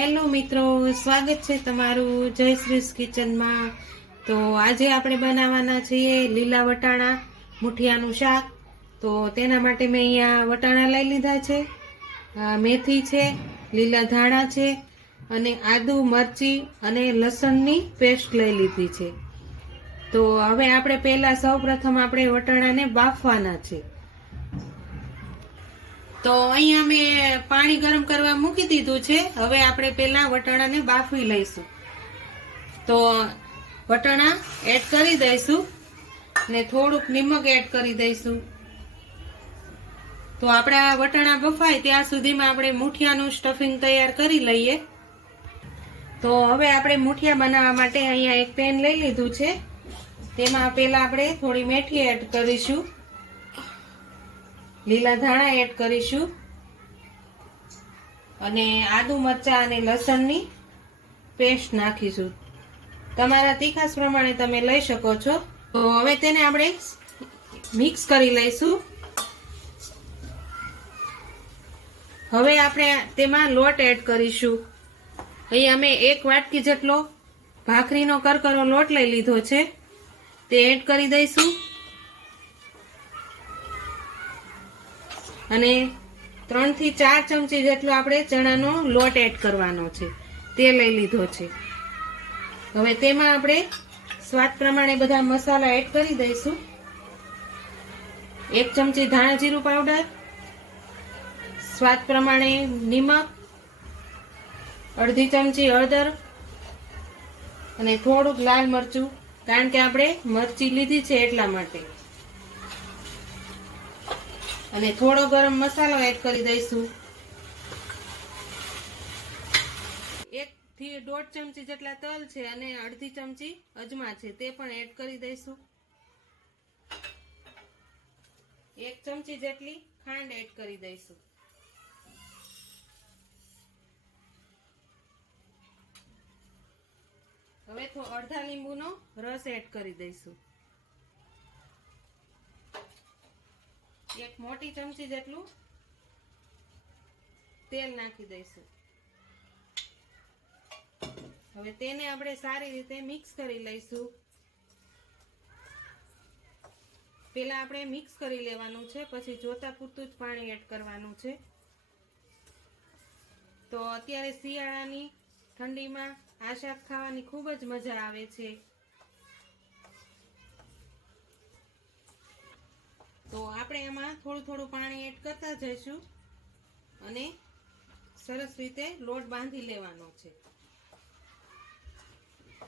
Hello મિત્રો, સ્વાગત છે તમારું જયશ્રીસ કિચનમાં। તો આજે આપણે બનાવવાના છીએ લીલા વટાણા મુઠિયાનું શાક। તો તેના માટે મેં અહીંયા વટાણા લઈ લીધા છે, મેથી છે, લીલા ધાણા છે અને આદુ, મરચી અને લસણની પેસ્ટ લઈ લીધી છે। તો હવે આપણે પહેલા સૌપ્રથમ આપણે વટાણાને બાફવાના છે। તો અહીંયા મેં પાણી ગરમ કરવા મૂકી દીધું છે। હવે આપણે પહેલા વટાણાને બાફી લઈશું। તો વટાણા એડ કરી દઈશું ને થોડુંક નિમક એડ કરી દઈશું। તો આપણા વટાણા બફાય ત્યાં સુધીમાં આપણે મુઠિયાનું સ્ટફિંગ તૈયાર કરી લઈએ। તો હવે આપણે મુઠિયા બનાવવા માટે અહીંયા એક પેન લઈ લીધું છે। તેમાં પહેલા આપણે થોડી મેથી એડ કરીશું, લીલા ધાણા એડ કરીશું અને આદુ, મરચા અને લસણની પેસ્ટ નાખીશું। તમારા તીખાસ પ્રમાણે તમે લઈ શકો છો। તો હવે તેને આપણે મિક્સ કરી લઈશું। હવે આપણે તેમાં લોટ એડ કરીશું। અહીં અમે 1 વાટકી જેટલો ભાખરીનો કરકરો લોટ લઈ લીધો છે, તે એડ કરી દઈશું અને 3 થી 4 ચમચી જેટલો આપણે ચણાનો લોટ એડ કરવાનો છે, તે લઈ લીધો છે। હવે તેમાં આપણે સ્વાદ પ્રમાણે બધા મસાલા એડ કરી દઈશું। 1 ચમચી ધાણા જીરું પાવડર, સ્વાદ પ્રમાણે નિમક, અડધી ચમચી હળદર અને થોડુંક લાલ મરચું, કારણ કે આપણે મરચી લીધી છે એટલા માટે, અને થોડો ગરમ મસાલો એડ કરી દઈશું। 1 થી 1.5 ચમચી જેટલા તલ છે અને અડધી ચમચી અજમા છે, તે પણ એડ કરી દઈશું। 1 ચમચી જેટલી ખાંડ એડ કરી દઈશું। હવે તો અડધા લીંબુનો રસ એડ કરી દઈશું। 1 મોટી ચમચી જેટલું તેલ નાખી દઈશું। હવે તેને આપણે સારી રીતે મિક્સ કરી લઈશું। પહેલા આપણે મિક્સ કરી લેવાનું છે, પછી જોતા પૂરતું જ પાણી એડ કરવાનું છે। તો અત્યારે શિયાળાની ઠંડીમાં આ શાક ખાવાની ખૂબ જ મજા આવે છે। તો આપણે એમાં થોડું થોડું પાણી એડ કરતા જઈશું અને સરસ રીતે લોટ બાંધી લેવાનો છે,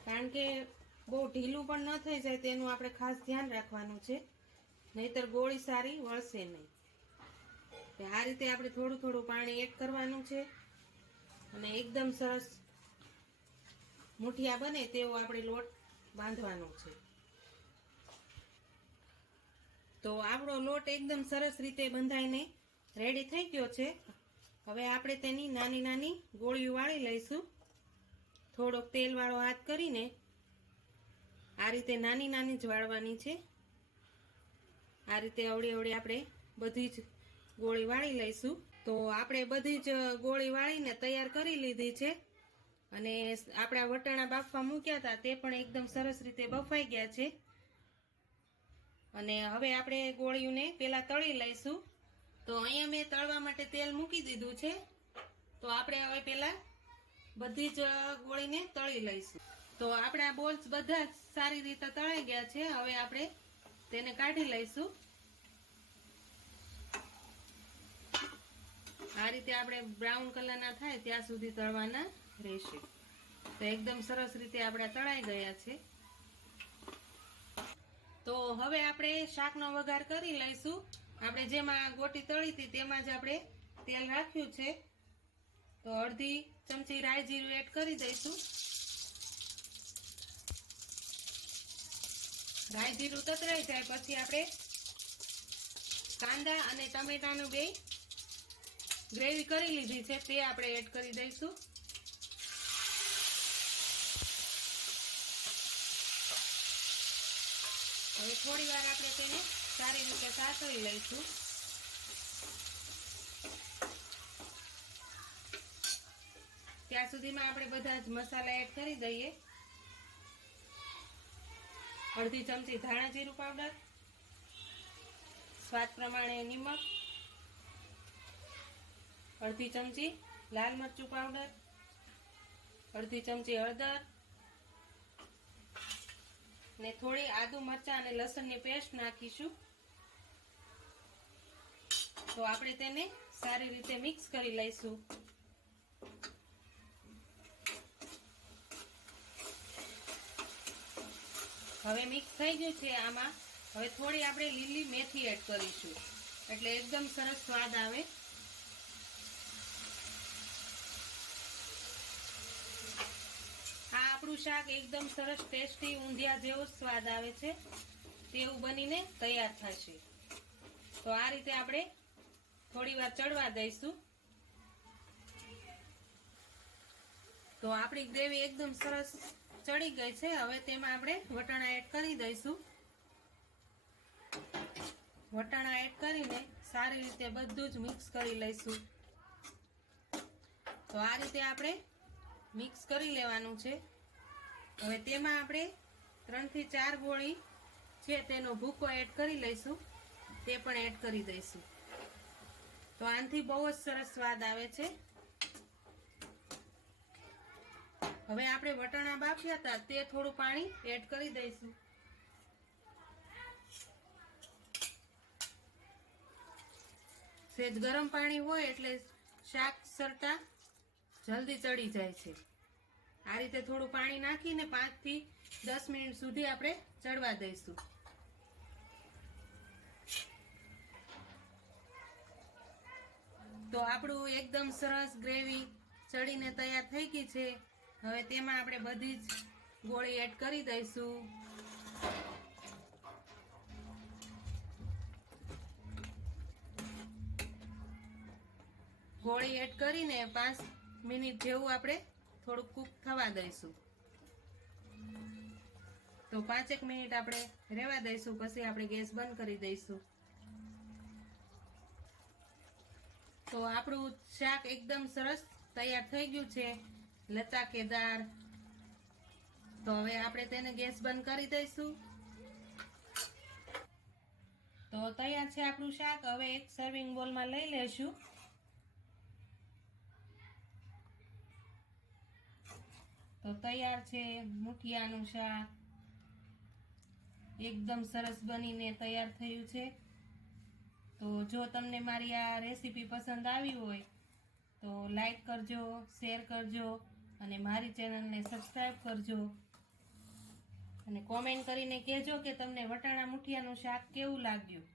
કારણ કે બહુ ઢીલું પણ ન થઈ જાય તેનું આપણે ખાસ ધ્યાન રાખવાનું છે, નહીતર ગોળી સારી વળશે નહીં। આ રીતે આપણે થોડું થોડું પાણી એડ કરવાનું છે અને એકદમ સરસ મુઠિયા બને તેવો આપણે લોટ બાંધવાનો છે। તો આપણો લોટ એકદમ સરસ રીતે બંધાઈને રેડી થઈ ગયો છે। હવે આપણે તેની નાની નાની ગોળીઓ વાળી લઈશું। થોડોક તેલ વાળો હાથ કરીને આ રીતે નાની નાની જ વાળવાની છે। આ રીતે અવળી અવળી આપણે બધી જ ગોળી વાળી લઈશું। તો આપણે બધી જ ગોળી વાળીને તૈયાર કરી લીધી છે અને આપણા વટાણા બાફવા મૂક્યા હતા તે પણ એકદમ સરસ રીતે બફાઈ ગયા છે। અને હવે આપણે ગોળીઓને પહેલા તળી લઈશું। તો અહીંયા મેં તળવા માટે તેલ મૂકી દીધું છે। તો આપણે હવે પહેલા બધી જ ગોળીને તળી લઈશું। તો આપણા બોલ્સ બધા સારી રીતે તળાઈ ગયા છે। હવે આપણે તેને કાઢી લઈશું। આ રીતે આપણે બ્રાઉન કલરના થાય ત્યાં સુધી તળવાના રહેશે। તો એકદમ સરસ રીતે આપણા તળાઈ ગયા છે। તો હવે આપણે શાકનો વઘાર કરી લઈશું। આપણે જેમાં ગોટી તળી હતી તેમાં જ આપણે તેલ રાખ્યું છે, તો અડધી ચમચી રાઈ જીરું એડ કરી દઈશું. રાઈ જીરું તતરાઈ જાય પછી આપણે કાંદા અને ટમેટાનું બે ગ્રેવી કરી લીધી છે તે આપણે એડ કરી દઈશું. હવે થોડી વાર આપણે તેને સારી રીતે સાતળી લઈશું. ત્યાં સુધીમાં આપણે બધા જ મસાલા એડ કરી દઈએ. અડધી ચમચી ધાણા જીરું પાવડર, સ્વાદ પ્રમાણે નિમક, અડધી ચમચી લાલ મરચું પાવડર, અડધી ચમચી હળદર ને થોડી આદુ મરચાં અને લસણની પેસ્ટ નાખીશું. તો આપણે તેને સારી રીતે મિક્સ કરી લઈશું. હવે મિક્સ થઈ ગયું છે. આમાં હવે થોડી આપણે લીલી મેથી એડ કરીશું એટલે એકદમ સરસ સ્વાદ આવે. આ આપણું શાક એકદમ સરસ ટેસ્ટી ઊંધિયા જેવો સ્વાદ આવે છે તેવું બનીને તૈયાર થશે. તો આ રીતે આપણે થોડી વાર ચડવા દઈશું. તો આપણી ગ્રેવી એકદમ સરસ ચડી ગઈ છે. હવે તેમાં આપણે વટાણા એડ કરી દઈશું. વટાણા એડ કરીને સારી રીતે બધું જ મિક્સ કરી લઈશું. તો આ રીતે આપણે મિક્સ કરી લેવાનું છે. હવે તેમાં આપણે 3 થી 4 ગોળી છે તેનો ભૂકો એડ કરી લઈશું. તે પણ એડ કરી દઈશું. તો આનાથી બહુ જ સરસ સ્વાદ આવે છે. હવે આપણે વટાણા બાફ્યા હતા તે થોડું પાણી એડ કરી દઈશું. સહેજ ગરમ પાણી હોય એટલે શાક સરતા જલ્દી ચડી જાય છે. આ રીતે થોડું પાણી નાખીને 5 થી 10 મિનિટ સુધી આપણે ચડવા દઈશું. તો આપણું એકદમ સરસ ગ્રેવી ચડીને તૈયાર થઈ ગઈ છે. હવે તેમાં આપણે બધી જ ગોળી એડ કરી દઈશું. ગોળી એડ કરીને 5 મિનિટ જેવું આપણે થોડુંક કૂક થવા દઈશું. તો 5 મિનિટ આપણે રહેવા દઈશું. પછી આપણે ગેસ બંધ કરી દઈશું. તો આપણું શાક એકદમ સરસ તૈયાર થઈ ગયું છે, લચાકેદાર. તો હવે આપણે તેને ગેસ બંધ કરી દઈશું. તો તૈયાર છે આપણું શાક. હવે એક સર્વિંગ બોલમાં લઈ લેશું. તો તૈયાર છે મુઠિયાનું શાક. એકદમ સરસ બનીને તૈયાર થયું છે. તો જો તમને મારી આ રેસીપી પસંદ આવી હોય તો લાઈક કરજો, શેર કરજો અને મારી ચેનલને સબસ્ક્રાઈબ કરજો. અને કોમેન્ટ કરીને કહેજો કે તમને વટાણા મુઠિયાનું શાક કેવું લાગ્યું.